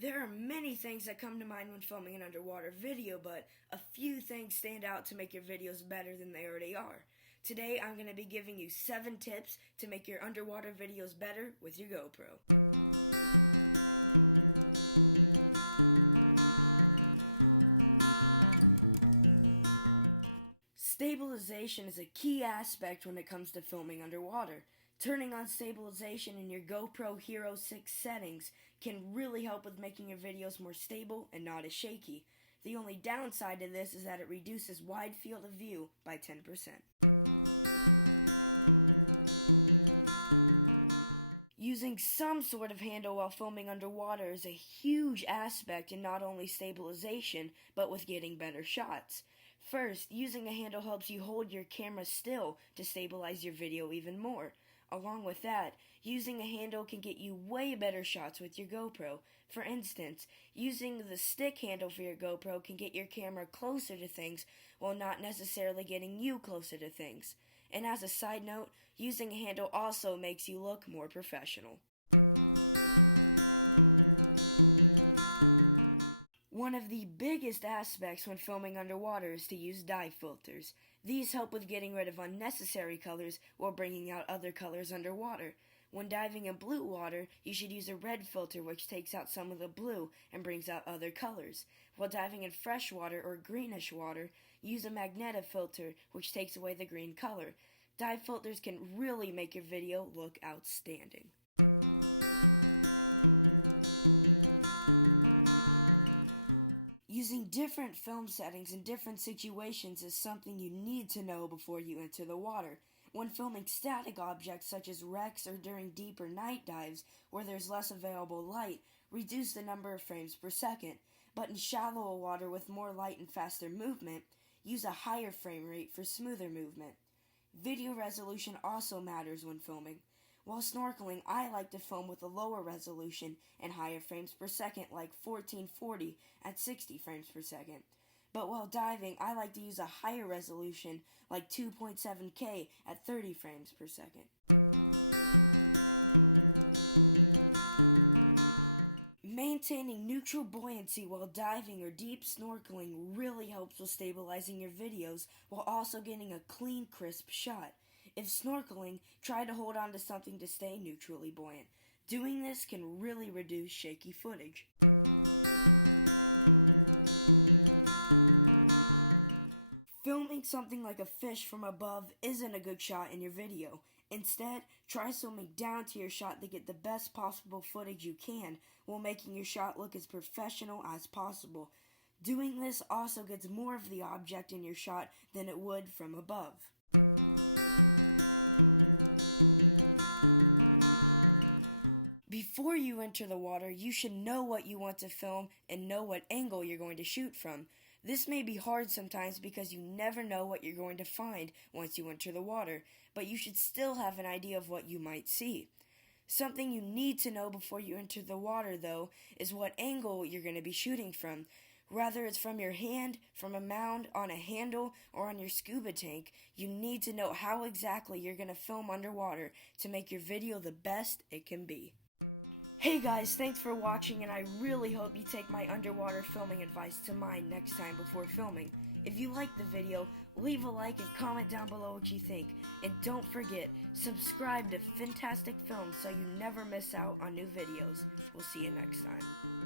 There are many things that come to mind when filming an underwater video, but a few things stand out to make your videos better than they already are. Today I'm going to be giving you 7 tips to make your underwater videos better with your GoPro. Stabilization is a key aspect when it comes to filming underwater. Turning on stabilization in your GoPro Hero 6 settings can really help with making your videos more stable and not as shaky. The only downside to this is that it reduces wide field of view by 10%. Using some sort of handle while filming underwater is a huge aspect in not only stabilization, but with getting better shots. First, using a handle helps you hold your camera still to stabilize your video even more. Along with that, using a handle can get you way better shots with your GoPro. For instance, using the stick handle for your GoPro can get your camera closer to things while not necessarily getting you closer to things. And as a side note, using a handle also makes you look more professional. One of the biggest aspects when filming underwater is to use dive filters. These help with getting rid of unnecessary colors while bringing out other colors underwater. When diving in blue water, you should use a red filter which takes out some of the blue and brings out other colors. While diving in fresh water or greenish water, use a magnetic filter which takes away the green color. Dive filters can really make your video look outstanding. Using different film settings in different situations is something you need to know before you enter the water. When filming static objects such as wrecks or during deeper night dives where there's less available light, reduce the number of frames per second. But in shallower water with more light and faster movement, use a higher frame rate for smoother movement. Video resolution also matters when filming. While snorkeling, I like to film with a lower resolution and higher frames per second like 1440 at 60 frames per second. But while diving, I like to use a higher resolution like 2.7K at 30 frames per second. Maintaining neutral buoyancy while diving or deep snorkeling really helps with stabilizing your videos while also getting a clean, crisp shot. If snorkeling, try to hold on to something to stay neutrally buoyant. Doing this can really reduce shaky footage. Filming something like a fish from above isn't a good shot in your video. Instead, try swimming down to your shot to get the best possible footage you can while making your shot look as professional as possible. Doing this also gets more of the object in your shot than it would from above. Before you enter the water, you should know what you want to film and know what angle you're going to shoot from. This may be hard sometimes because you never know what you're going to find once you enter the water, but you should still have an idea of what you might see. Something you need to know before you enter the water, though, is what angle you're going to be shooting from. Whether it's from your hand, from a mound, on a handle, or on your scuba tank, you need to know how exactly you're going to film underwater to make your video the best it can be. Hey guys, thanks for watching, and I really hope you take my underwater filming advice to mind next time before filming. If you liked the video, leave a like and comment down below what you think. And don't forget, subscribe to Fintastic Films so you never miss out on new videos. We'll see you next time.